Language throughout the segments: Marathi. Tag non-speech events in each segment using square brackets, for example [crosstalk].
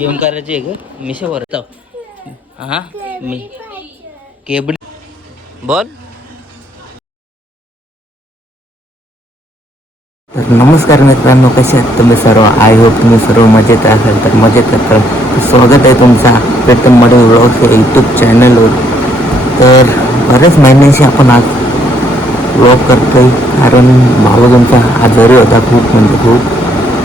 गेम करायचे आहे मिशावर. जाऊ. हा? मी. केबडी. बोल. तर नमस्कार मित्रांनो कसे आहात तुम्ही सर्व? आय होप तुम्ही सर्व मजेत असाल. तर मजेत असाल तर स्वागत आहे तुमचा प्रथम मडे व्लॉग्स या यूट्यूब चॅनलवर तर बऱ्याच महिन्यांशी आपण आज व्लॉग करतोय. कारण भाऊ तुमचा आजारी होता खूप म्हणजे खूप.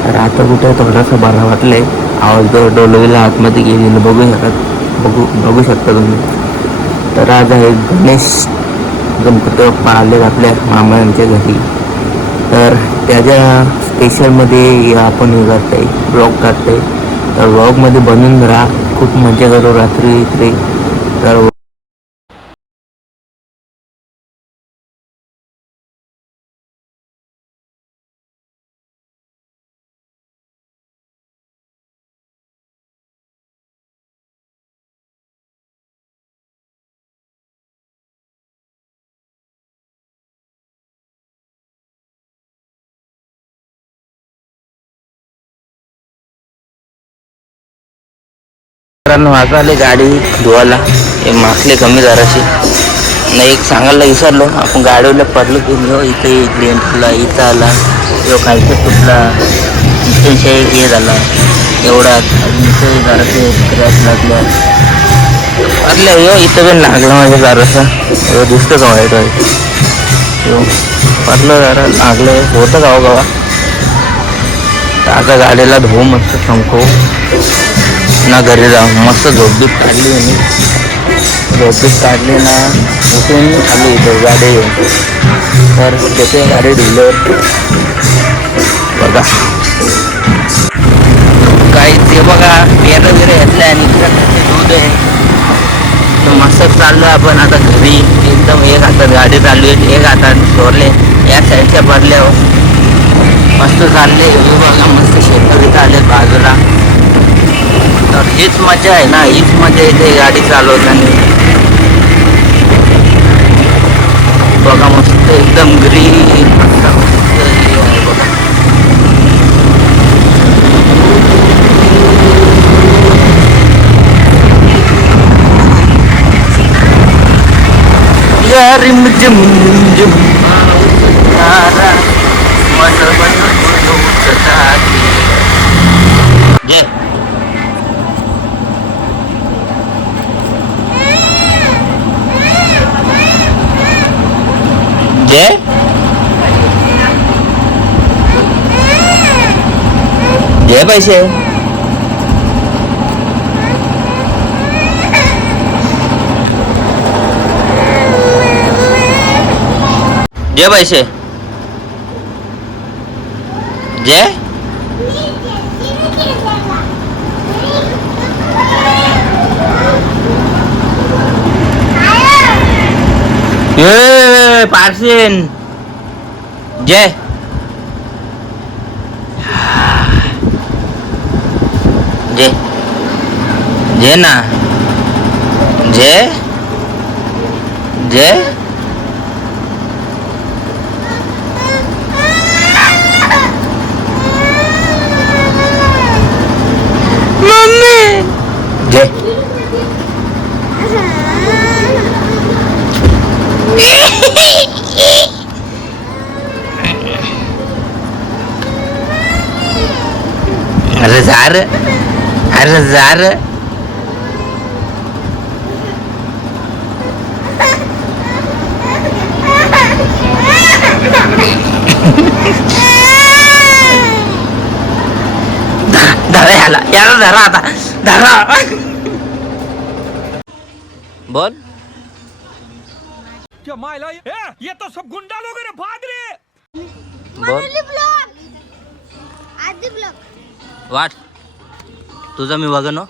तर आता कुठे थोडासा बरा वाटलाय. आवाज डोलवीला आतमध्ये गेलेलं. बघू शकत बघू बघू शकता तुम्ही. तर आज आहे गणेश गणपती बाप्पा आले आपल्या मामा यांच्या घरी. तर त्याच्या स्पेशलमध्ये आपण हे करतोय ब्लॉग आहे तर ब्लॉगमध्ये बनून राहा. खूप मजा करू रात्री इकडे. तर मित्रांनो आता आले गाडी धुवायला. हे मासले कमी जराशी नाही एक सांगायला विसरलो आपण गाडीला पडलो की हो इथे एक डेंटला इथं आला. यो खायचं तुटला. इथे एक हे झाला. एवढा इथे जरासे क्रॅश लागल्या वाटलं हो इथं पण लागलं माझ्या जरासं एवढं दिसतं का वाईट वाईट? यो वाटलं जरा लागलं. होतं गाव गावा आता गाडीला धुवू मस्त संपवू ना घरी जाऊ मस्त झोपडीत काढली मी झोपडीत काढली ना उठून आली इथं गाडी येऊन तर त्याचे गाडी धुल्यावर बघा। काही ते बघा पेरं वगैरे घेतलं आणि दूध आहे. तर मस्त चाललो आपण आता घरी. एकदम एक हातात गाडी चालू आहे एक हातात सोडले. या साईडच्या पडल्यावर. मस्त चालले. बघा मस्त शेतं चालले आले बाजूला. तर हीच मजा आहे ना हीच मजा येते गाडी चालवताना. बघा मस्त एकदम ग्रीन या रिम जिम जिम હોય છે જે ભાઈ છે જે Yeah, Parsin. Yeah. J J na J J Mami. J Rezar अरे जा रे धरा याला. याला धरा आता. धरा. बोल. क्या मायला ये? तो सब गुंडा लोग रे भाग रे बोल आधी ब्लॉक वाट. तुझा मी बघ ना.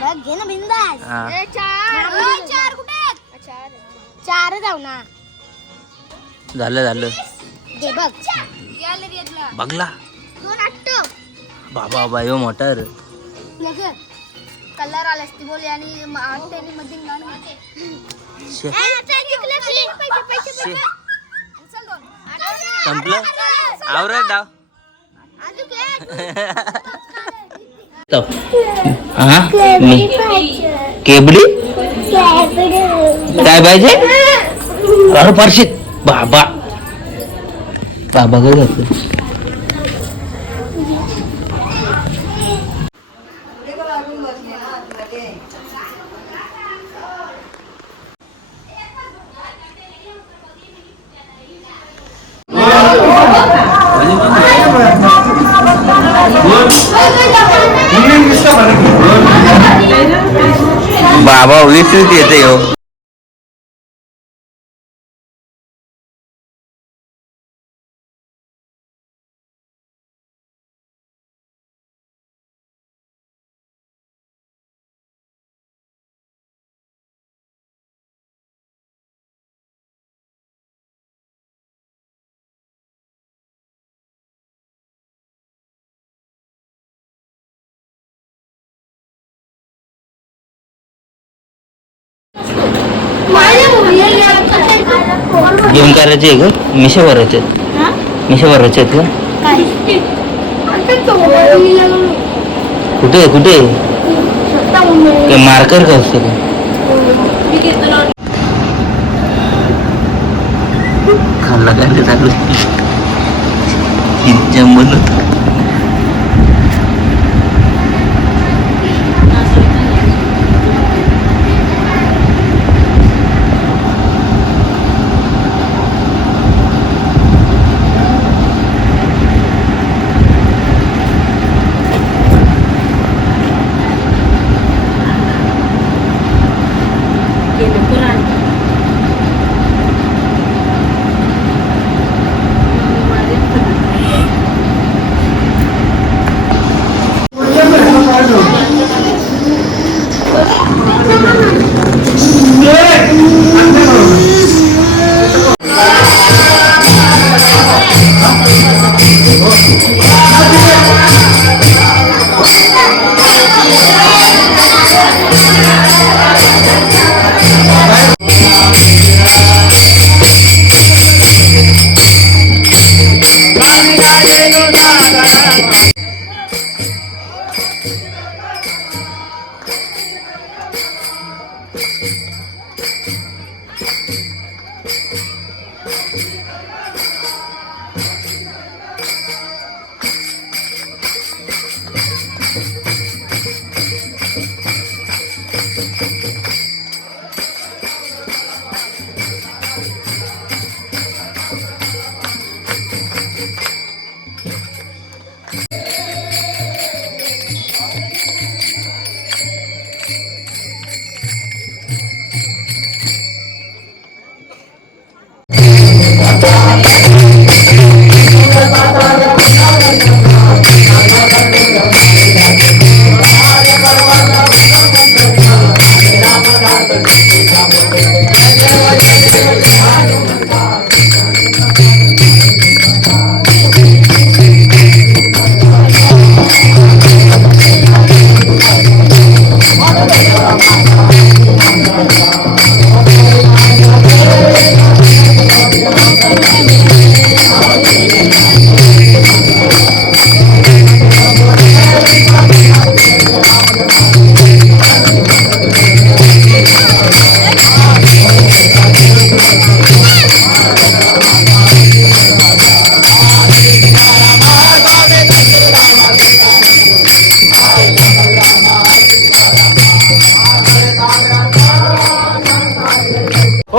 बघ घे ना बिंदास. हा. चार. चार कुठे चार चार जाऊ ना. झालं झालं. घे बघ. बघला. दोन बाबा बाबा यो मोटर कलर आला असते बोले आणि शे, शे. संपलं? आवरा डाव. अजून घे. तो [laughs] हा मी। केबडी? काय पाहिजे? अरे परशित बाबा. बाबा काय करतो बाबा विसरीत येते हो घेऊन करायचे आहे का मिशा भरायचे मिशा भरायचे आहेत का कुठे कुठे काय मार्कर का असतं का खाल्ला काय चालू जमलं Come on, come on.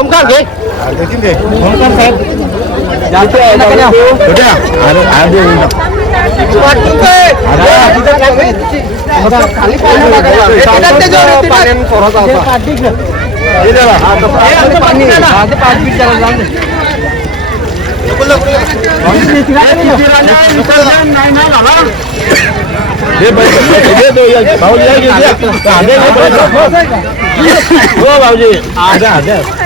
Omkar घे ओमकार साहेब अरे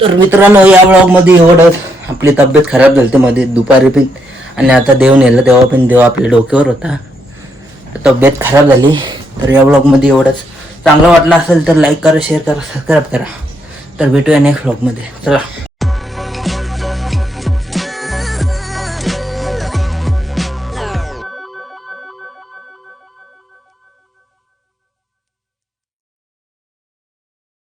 तर मित्रांनो या ब्लॉगमध्ये एवढंच आपली तब्येत खराब झाली मध्ये दुपारी पण. आणि आता देव नेलं तेव्हा पण देव आपल्या डोक्यावर होता. तब्येत खराब झाली. तर या ब्लॉगमध्ये एवढंच. चांगलं वाटलं असेल तर लाईक करा शेअर करा सबस्क्राईब करा. तर भेटूया नेक्स्ट ब्लॉगमध्ये चला.